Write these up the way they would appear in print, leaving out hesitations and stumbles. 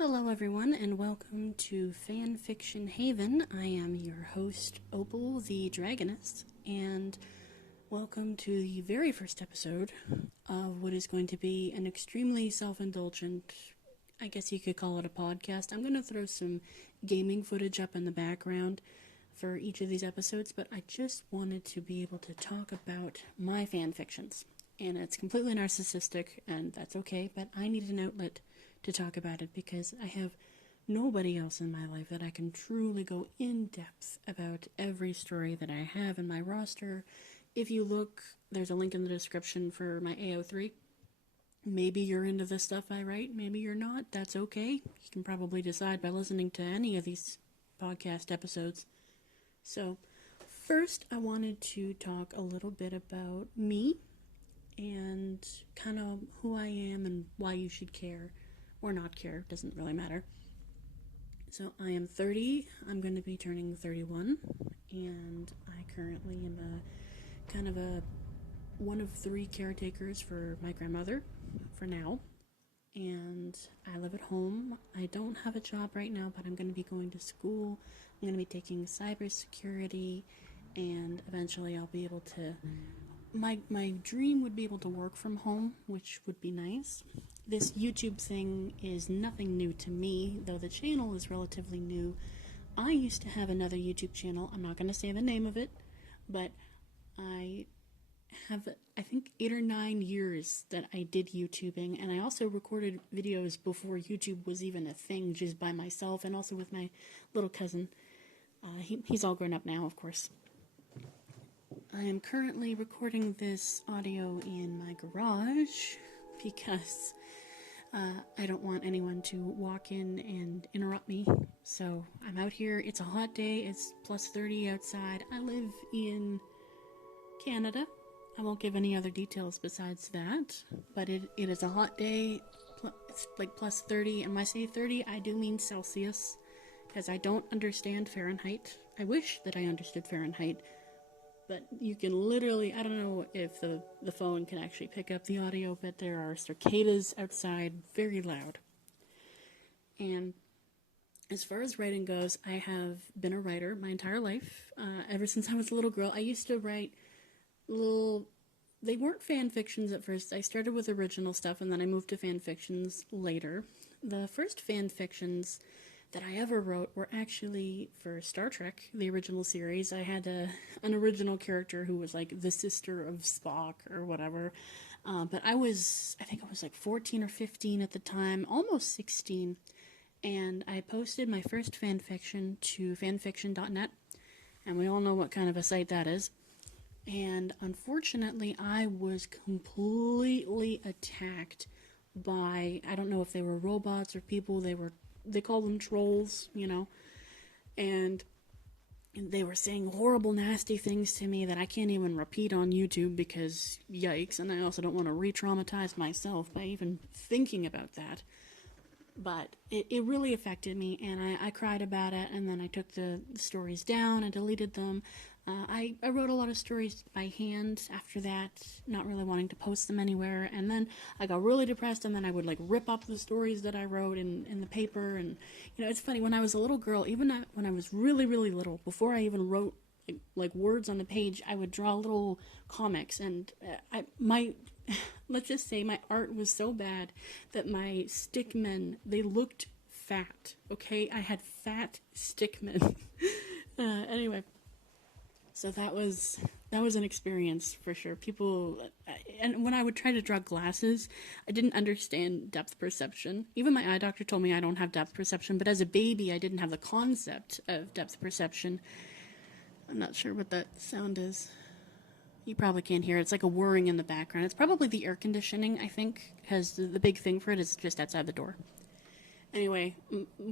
Hello everyone and welcome to Fanfiction Haven. I am your host, Opal the Dragoness, and welcome to the very first episode of what is going to be an extremely self-indulgent, I guess you could call it a podcast. I'm going to throw some gaming footage up in the background for each of these episodes, but I just wanted to be able to talk about my fanfictions. And it's completely narcissistic, and that's okay, but I need an outlet to talk about it because I have nobody else in my life that I can truly go in depth about every story that I have in my roster. If you look, there's a link in the description for my AO3. Maybe you're into the stuff I write, maybe you're not. That's okay. You can probably decide by listening to any of these podcast episodes. So, first I wanted to talk a little bit about me and kind of who I am and why you should care or not care, doesn't really matter. So I am 30, I'm going to be turning 31, and I currently am a kind of one of three caretakers for my grandmother for now, and I live at home. I don't have a job right now, but I'm going to be going to school. I'm going to be taking cybersecurity, and eventually I'll be able to, my dream would be able to work from home, which would be nice. This YouTube thing is nothing new to me, though the channel is relatively new. I used to have another YouTube channel. I'm not going to say the name of it, but I have, I think, 8 or 9 years that I did YouTubing, and I also recorded videos before YouTube was even a thing, just by myself, and also with my little cousin. He's all grown up now, of course. I am currently recording this audio in my garage because I don't want anyone to walk in and interrupt me. So I'm out here. It's a hot day. It's plus 30 outside. I live in Canada. I won't give any other details besides that, but it is a hot day. It's like plus 30, and when I say 30, I do mean Celsius, because I don't understand Fahrenheit. I wish that I understood Fahrenheit, but you can literally, I don't know if the phone can actually pick up the audio, but there are cicadas outside, very loud. And as far as writing goes, I have been a writer my entire life. Ever since I was a little girl, I used to write they weren't fan fictions at first. I started with original stuff, and then I moved to fan fictions later. The first fan fictions that I ever wrote were actually for Star Trek, the original series. I had an original character who was like the sister of Spock or whatever. But I think I was like 14 or 15 at the time, almost 16. And I posted my first fan fiction to fanfiction.net. And we all know what kind of a site that is. And unfortunately, I was completely attacked by, I don't know if they were robots or people, they call them trolls, and they were saying horrible, nasty things to me that I can't even repeat on YouTube because yikes, and I also don't want to re-traumatize myself by even thinking about that. But it really affected me, and I cried about it, and then I took the stories down and deleted them. I wrote a lot of stories by hand after that, not really wanting to post them anywhere, and then I got really depressed, and then I would rip up the stories that I wrote in the paper. And it's funny, when I was a little girl, even when I was really, really little, before I even wrote words on the page, I would draw little comics, and let's just say my art was so bad that my stickmen, they looked fat, okay? I had fat stickmen. Anyway, so that was an experience for sure. And when I would try to draw glasses, I didn't understand depth perception. Even my eye doctor told me I don't have depth perception, but as a baby, I didn't have the concept of depth perception. I'm not sure what that sound is. You probably can't hear it. It's like a whirring in the background. It's probably the air conditioning, I think, because the big thing for it is just outside the door. Anyway,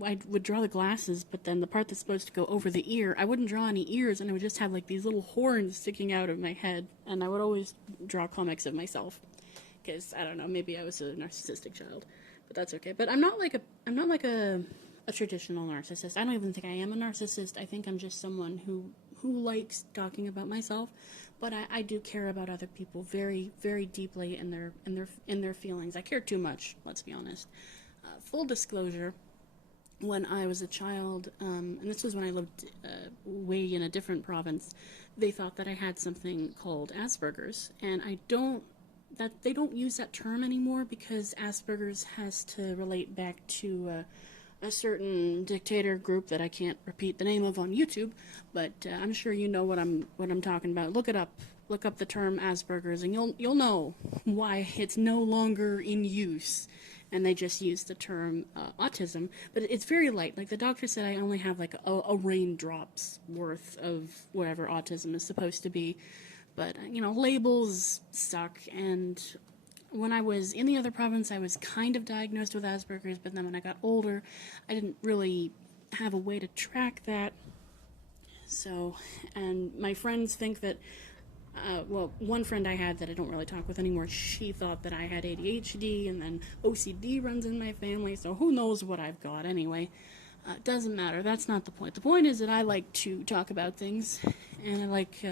I would draw the glasses, but then the part that's supposed to go over the ear, I wouldn't draw any ears, and I would just have these little horns sticking out of my head, and I would always draw comics of myself, because, I don't know, maybe I was a narcissistic child, but that's okay. But I'm not like a traditional narcissist. I don't even think I am a narcissist. I think I'm just someone who likes talking about myself, but I do care about other people very, very deeply in their feelings. I care too much, let's be honest. Full disclosure, when I was a child, and this was when I lived way in a different province, they thought that I had something called Asperger's, and they don't use that term anymore because Asperger's has to relate back to a certain dictator group that I can't repeat the name of on YouTube, but I'm sure you know what I'm talking about. Look it up. Look up the term Asperger's, and you'll know why it's no longer in use, and they just use the term autism. But it's very light. Like the doctor said, I only have like a raindrops worth of whatever autism is supposed to be. But labels suck, and when I was in the other province, I was kind of diagnosed with Asperger's, but then when I got older, I didn't really have a way to track that. So, and my friends think that, one friend I had that I don't really talk with anymore, she thought that I had ADHD, and then OCD runs in my family, so who knows what I've got anyway. Doesn't matter, that's not the point. The point is that I like to talk about things, and I like,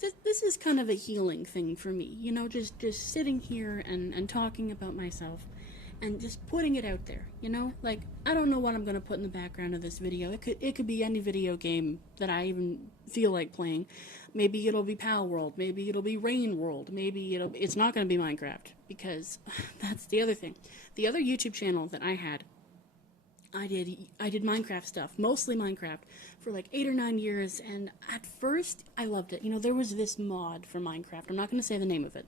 this is kind of a healing thing for me, just sitting here and talking about myself and just putting it out there, like I don't know what I'm going to put in the background of this video. It could be any video game that I even feel like playing. Maybe it'll be Pal World, maybe it'll be Rain World, maybe it's not going to be Minecraft, because that's the other thing. The other YouTube channel that I had, I did Minecraft stuff, mostly Minecraft, for like 8 or 9 years, and at first I loved it. There was this mod for Minecraft. I'm not going to say the name of it,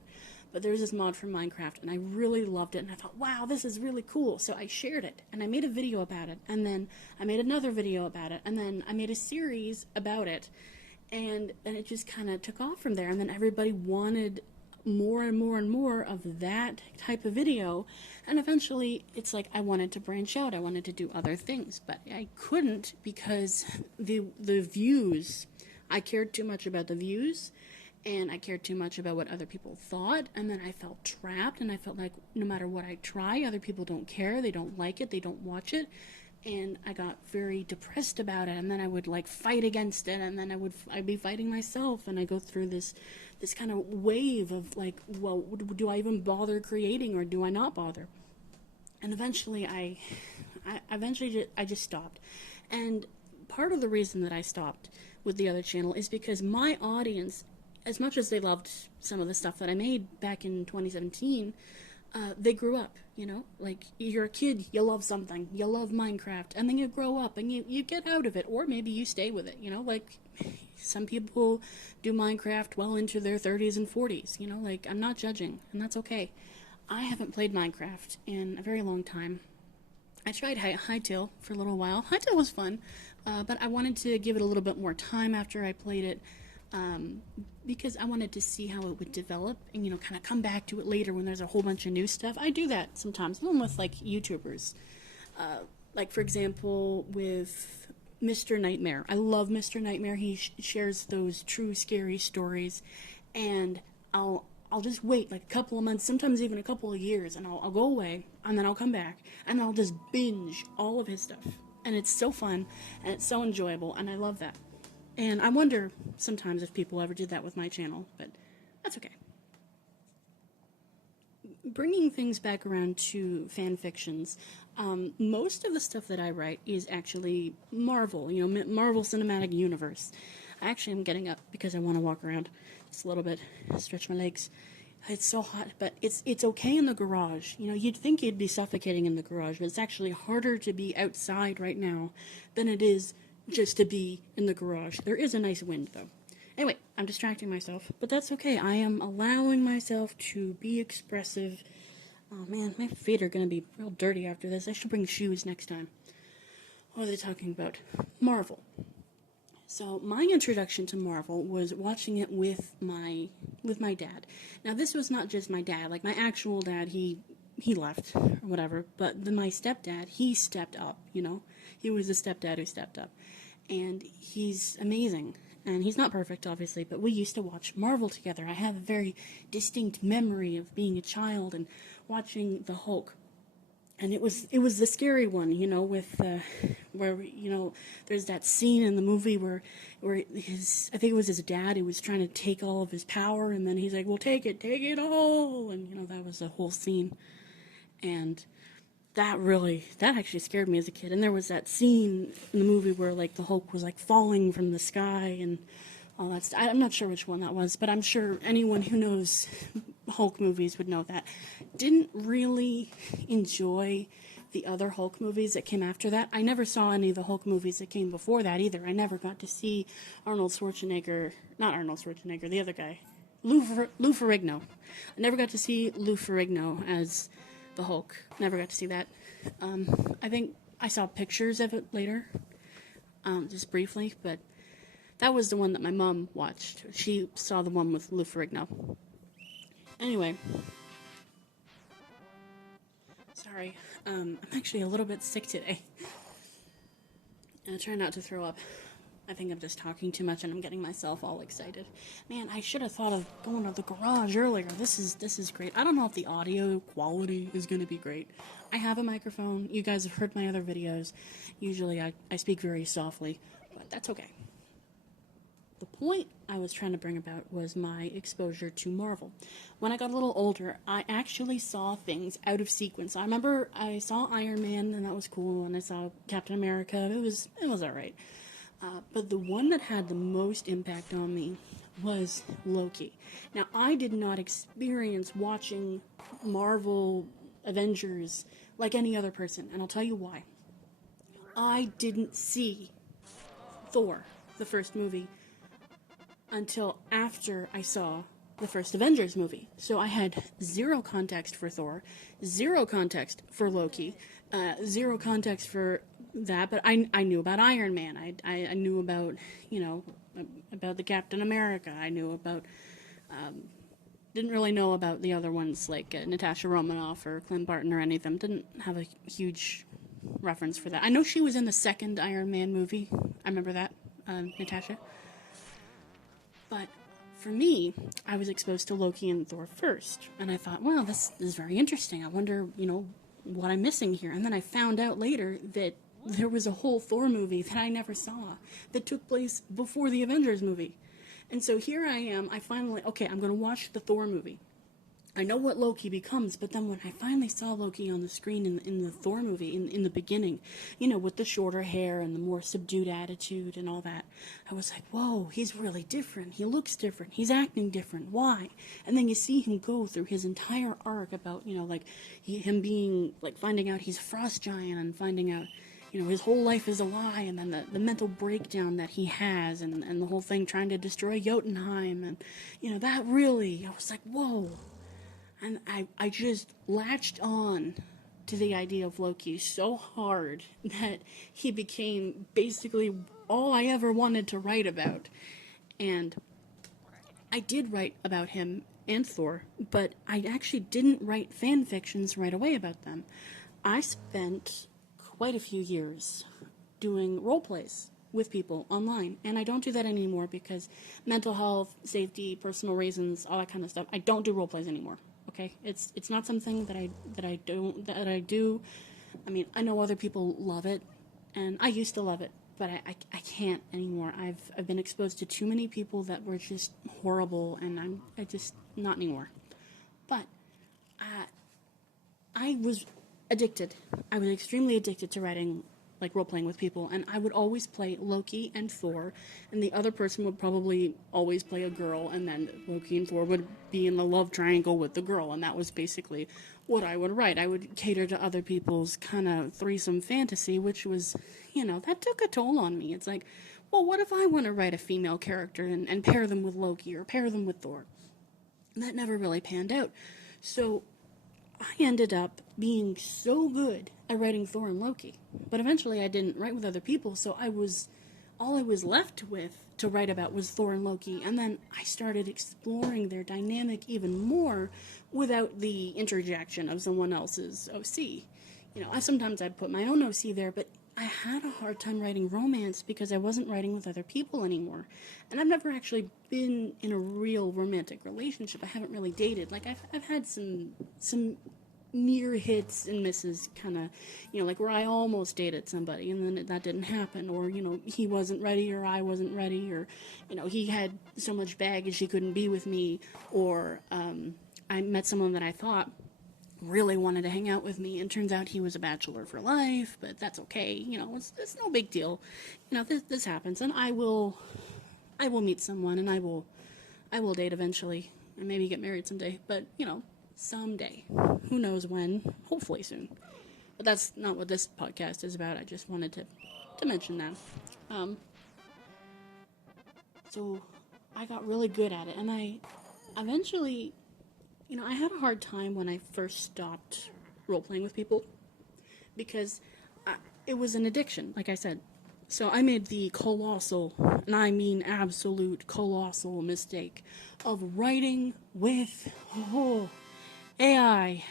but there was this mod for Minecraft, and I really loved it, and I thought, wow, this is really cool. So I shared it, and I made a video about it, and then I made another video about it, and then I made a series about it, and it just kind of took off from there, and then everybody wanted more and more and more of that type of video, and eventually it's like I wanted to branch out. I wanted to do other things, but I couldn't because the views, I cared too much about the views, and I cared too much about what other people thought, and then I felt trapped, and I felt like no matter what I try, other people don't care, they don't like it, they don't watch it, and I got very depressed about it, and then I would like fight against it, and then I'd be fighting myself, and I go through this kind of wave of like, well, do I even bother creating, or do I not bother? And eventually I just stopped. And part of the reason that I stopped with the other channel is because my audience, as much as they loved some of the stuff that I made back in 2017, they grew up, like you're a kid, you love something, you love Minecraft, and then you grow up and you get out of it, or maybe you stay with it, like some people do Minecraft well into their 30s and 40s, like I'm not judging, and that's okay. I haven't played Minecraft in a very long time. I tried Hytale for a little while. Hytale was fun, but I wanted to give it a little bit more time after I played it, because I wanted to see how it would develop and, kind of come back to it later when there's a whole bunch of new stuff. I do that sometimes, even with, like, YouTubers. Like, for example, with Mr. Nightmare. I love Mr. Nightmare. He shares those true scary stories, and I'll just wait like a couple of months, sometimes even a couple of years, and I'll go away, and then I'll come back, and I'll just binge all of his stuff. And it's so fun, and it's so enjoyable, and I love that. And I wonder sometimes if people ever did that with my channel, but that's okay. Bringing things back around to fan fictions, most of the stuff that I write is actually Marvel, Marvel Cinematic Universe. I actually am getting up because I want to walk around just a little bit, stretch my legs. It's so hot, but it's okay in the garage. You'd think you'd be suffocating in the garage, but it's actually harder to be outside right now than it is just to be in the garage. There is a nice wind, though. Anyway, I'm distracting myself, but that's okay. I am allowing myself to be expressive. Oh man, my feet are going to be real dirty after this. I should bring shoes next time. What are they talking about? Marvel. So my introduction to Marvel was watching it with my dad. Now this was not just my dad, like my actual dad, he left or whatever, but my stepdad, he stepped up, He was a stepdad who stepped up. And he's amazing. And he's not perfect, obviously, but we used to watch Marvel together. I have a very distinct memory of being a child and watching the Hulk. And it was the scary one, with where there's that scene in the movie where I think it was his dad who was trying to take all of his power, and then he's like, "Well, take it all," and that was the whole scene. And that actually scared me as a kid. And there was that scene in the movie where, like, the Hulk was, like, falling from the sky and all that stuff. I'm not sure which one that was, but I'm sure anyone who knows Hulk movies would know that. Didn't really enjoy the other Hulk movies that came after that. I never saw any of the Hulk movies that came before that either. I never got to see Arnold Schwarzenegger, not Arnold Schwarzenegger, the other guy, Lou Ferrigno. I never got to see Lou Ferrigno as the Hulk. Never got to see that. I think I saw pictures of it later, just briefly, but that was the one that my mom watched. She saw the one with Lou Ferrigno. Anyway. Sorry, I'm actually a little bit sick today. I try not to throw up. I think I'm just talking too much and I'm getting myself all excited. Man, I should have thought of going to the garage earlier. This is great. I don't know if the audio quality is going to be great. I have a microphone. You guys have heard my other videos. Usually I speak very softly, but that's okay. The point I was trying to bring about was my exposure to Marvel. When I got a little older, I actually saw things out of sequence. I remember I saw Iron Man, and that was cool, and I saw Captain America. It was alright. But the one that had the most impact on me was Loki. Now, I did not experience watching Marvel Avengers like any other person, and I'll tell you why. I didn't see Thor, the first movie, until after I saw the first Avengers movie. So I had zero context for Thor, zero context for Loki, zero context for that, but I knew about Iron Man. I knew about, about the Captain America. I knew about, didn't really know about the other ones like Natasha Romanoff or Clint Barton or any of them. Didn't have a huge reference for that. I know she was in the second Iron Man movie. I remember that, Natasha. But for me, I was exposed to Loki and Thor first, and I thought, well, this is very interesting. I wonder, what I'm missing here. And then I found out later that there was a whole Thor movie that I never saw that took place before the Avengers movie. And so here I am, I'm going to watch the Thor movie. I know what Loki becomes, but then when I finally saw Loki on the screen in the Thor movie, in the beginning, with the shorter hair and the more subdued attitude and all that, I was like, whoa, he's really different. He looks different. He's acting different. Why? And then you see him go through his entire arc about, him being, finding out he's a frost giant and finding out, his whole life is a lie, and then the mental breakdown that he has, and the whole thing trying to destroy Jotunheim, and, that really, I was like, whoa. And I just latched on to the idea of Loki so hard that he became basically all I ever wanted to write about. And I did write about him and Thor, but I actually didn't write fan fictions right away about them. I spent quite a few years doing role plays with people online, and I don't do that anymore because mental health, safety, personal reasons, all that kind of stuff. I don't do role plays anymore. Okay, it's not something that I do. I mean, I know other people love it, and I used to love it, but I can't anymore. I've been exposed to too many people that were just horrible, and I just not anymore. But I was addicted. I was extremely addicted to writing, role-playing with people, and I would always play Loki and Thor, and the other person would probably always play a girl, and then Loki and Thor would be in the love triangle with the girl, and that was basically what I would write. I would cater to other people's kind of threesome fantasy, which was, that took a toll on me. It's like, well, what if I want to write a female character and pair them with Loki or pair them with Thor? And that never really panned out. So I ended up being so good at writing Thor and Loki, but eventually I didn't write with other people, so all I was left with to write about was Thor and Loki, and then I started exploring their dynamic even more without the interjection of someone else's OC. Sometimes I'd put my own OC there, but I had a hard time writing romance because I wasn't writing with other people anymore. And I've never actually been in a real romantic relationship. I haven't really dated. I've had some near hits and misses, kind of, where I almost dated somebody and then that didn't happen, or, he wasn't ready or I wasn't ready, or, he had so much baggage he couldn't be with me, or I met someone that I thought really wanted to hang out with me, and turns out he was a bachelor for life, but that's okay. It's no big deal. This happens, and I will meet someone, and I will date eventually, and maybe get married someday. But someday, who knows when? Hopefully soon. But that's not what this podcast is about. I just wanted to mention that. So I got really good at it, and I eventually, I had a hard time when I first stopped role-playing with people, because it was an addiction, like I said. So I made the colossal, and I mean absolute colossal mistake of writing with AI.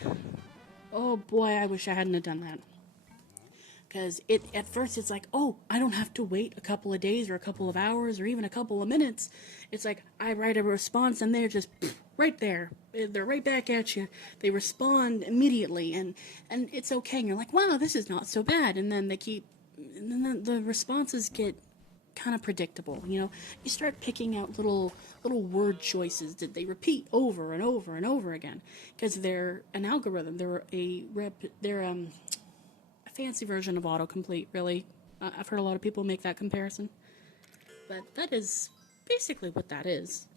Oh boy, I wish I hadn't have done that. Because at first it's like, oh, I don't have to wait a couple of days or a couple of hours or even a couple of minutes. It's like I write a response and they're just right there. They're right back at you. They respond immediately, and it's okay. And you're like, wow, this is not so bad. And then the responses get kind of predictable. You start picking out little word choices that they repeat over and over and over again, because they're an algorithm. They're a fancy version of autocomplete, really. I've heard a lot of people make that comparison. But that is basically what that is.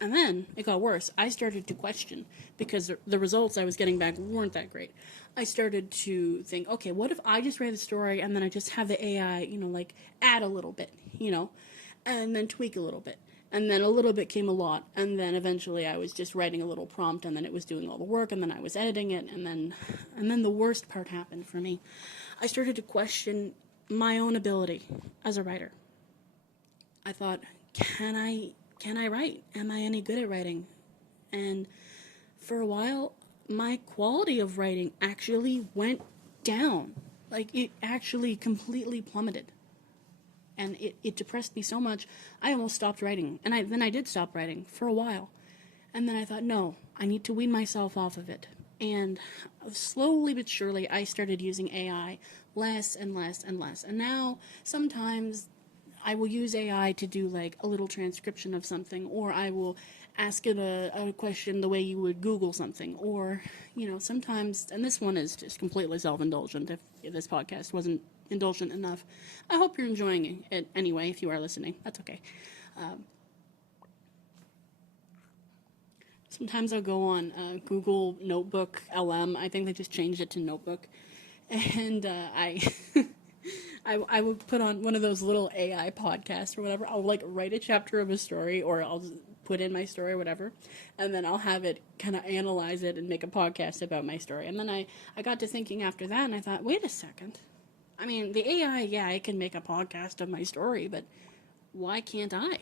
And then it got worse. I started to question, because the results I was getting back weren't that great. I started to think, okay, what if I just write the story and then I just have the AI, add a little bit, and then tweak a little bit. And then a little bit came a lot, and then eventually I was just writing a little prompt, and then it was doing all the work, and then I was editing it, and then the worst part happened for me. I started to question my own ability as a writer. I thought, can I write? Am I any good at writing? And for a while, my quality of writing actually went down. Like, it actually completely plummeted. And it depressed me so much, I almost stopped writing. And then I did stop writing for a while. And then I thought, no, I need to wean myself off of it. And slowly but surely, I started using AI less and less and less. And now, sometimes I will use AI to do like a little transcription of something, or I will ask it a question the way you would Google something, or, sometimes, and this one is just completely self-indulgent, if this podcast wasn't indulgent enough. I hope you're enjoying it anyway. If you are listening, that's okay. Sometimes I'll go on Google Notebook LM. I think they just changed it to Notebook, and I would put on one of those little AI podcasts or whatever. I'll write a chapter of a story, or I'll put in my story or whatever, and then I'll have it kind of analyze it and make a podcast about my story. And then I got to thinking after that, and I thought, wait a second. I mean, the AI, yeah, I can make a podcast of my story, but why can't I?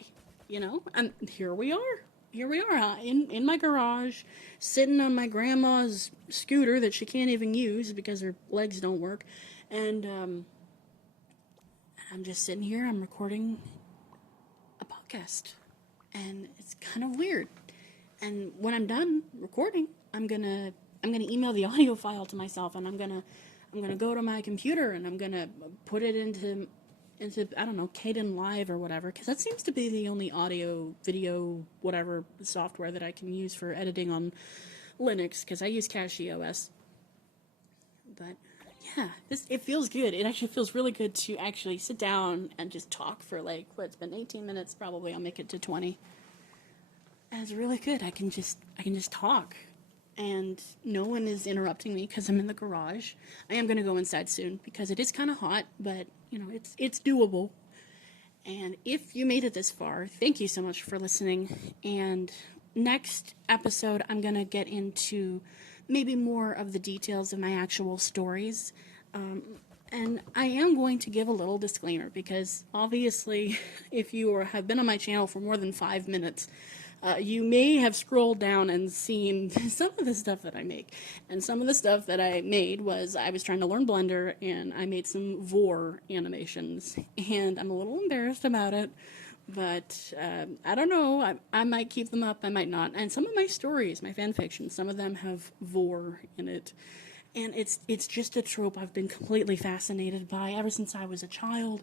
And here we are. In my garage, sitting on my grandma's scooter that she can't even use because her legs don't work. And I'm just sitting here, I'm recording a podcast. And it's kind of weird. And when I'm done recording, I'm gonna email the audio file to myself, and I'm gonna go to my computer, and I'm gonna put it into I don't know, Kden Live or whatever, because that seems to be the only audio, video, whatever software that I can use for editing on Linux, because I use CashieOS. But yeah, it feels good. It actually feels really good to actually sit down and just talk for it's been 18 minutes probably. I'll make it to 20. And it's really good. I can just talk, and no one is interrupting me because I'm in the garage. I am going to go inside soon because it is kind of hot, but it's doable. And if you made it this far, thank you so much for listening. And next episode, I'm going to get into maybe more of the details of my actual stories. And I am going to give a little disclaimer, because obviously, if you have been on my channel for more than 5 minutes, you may have scrolled down and seen some of the stuff that I make. And some of the stuff that I made was, I was trying to learn Blender, and I made some vor animations. And I'm a little embarrassed about it, but I don't know. I might keep them up, I might not. And some of my stories, my fan fiction, some of them have vor in it. And it's just a trope I've been completely fascinated by ever since I was a child.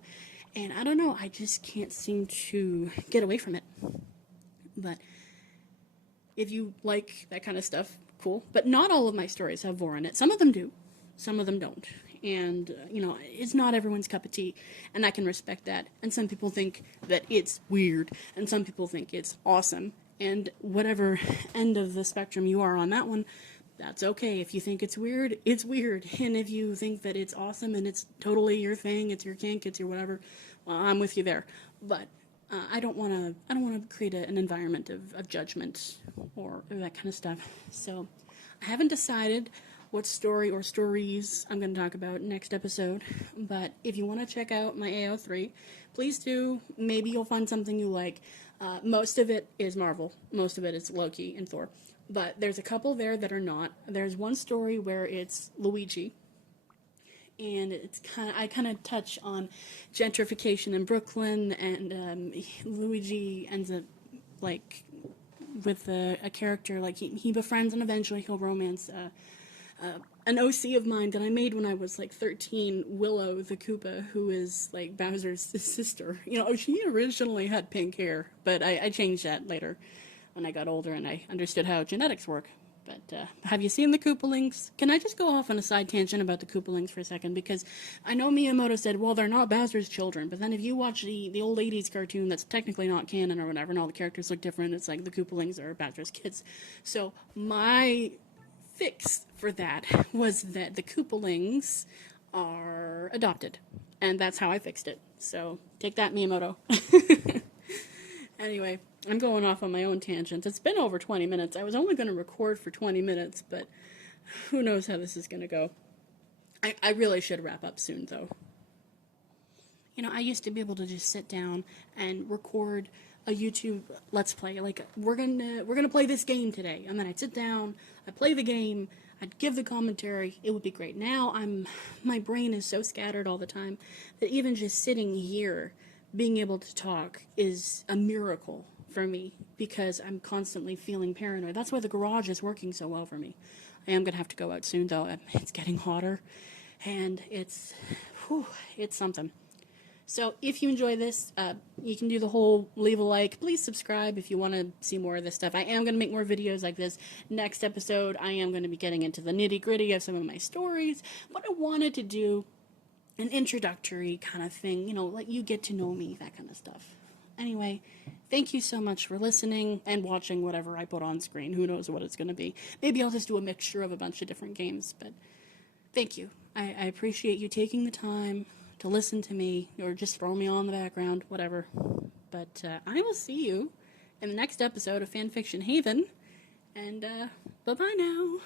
And I don't know, I just can't seem to get away from it. But if you like that kind of stuff, cool. But not all of my stories have vor in it. Some of them do, some of them don't. And, it's not everyone's cup of tea, and I can respect that. And some people think that it's weird, and some people think it's awesome. And whatever end of the spectrum you are on that one, that's okay. If you think it's weird, it's weird. And if you think that it's awesome and it's totally your thing, it's your kink, it's your whatever, well, I'm with you there. But I don't want to create an environment of judgment or that kind of stuff. So I haven't decided what story or stories I'm going to talk about next episode. But if you want to check out my AO3, please do. Maybe you'll find something you like. Most of it is Marvel. Most of it is Loki and Thor. But there's a couple there that are not. There's one story where it's Luigi, and I kind of touch on gentrification in Brooklyn, and Luigi ends up like with a character, like he befriends and eventually he'll romance an OC of mine that I made when I was like 13, Willow the Koopa, who is like Bowser's sister. She originally had pink hair, but I changed that later when I got older and I understood how genetics work. But have you seen the Koopalings? Can I just go off on a side tangent about the Koopalings for a second? Because I know Miyamoto said, well, they're not Bowser's children. But then if you watch the old 80s cartoon that's technically not canon or whatever, and all the characters look different, it's like the Koopalings are Bowser's kids. So my fix for that was that the Koopalings are adopted. And that's how I fixed it. So take that, Miyamoto. Anyway, I'm going off on my own tangent. It's been over 20 minutes. I was only going to record for 20 minutes, but who knows how this is going to go. I really should wrap up soon, though. I used to be able to just sit down and record a YouTube Let's Play. Like, we're gonna play this game today. And then I'd sit down, I'd play the game, I'd give the commentary. It would be great. Now, my brain is so scattered all the time that even just sitting here being able to talk is a miracle for me because I'm constantly feeling paranoid. That's why the garage is working so well for me. I am going to have to go out soon, though. It's getting hotter, and it's something. So if you enjoy this, you can do the whole leave a like. Please subscribe if you want to see more of this stuff. I am going to make more videos like this. Next episode, I am going to be getting into the nitty-gritty of some of my stories, but I wanted to do an introductory kind of thing, let you get to know me, that kind of stuff. Anyway, thank you so much for listening and watching whatever I put on screen. Who knows what it's going to be. Maybe I'll just do a mixture of a bunch of different games, but thank you. I appreciate you taking the time to listen to me, or just throw me on the background, whatever. But I will see you in the next episode of Fanfiction Haven, and bye-bye now.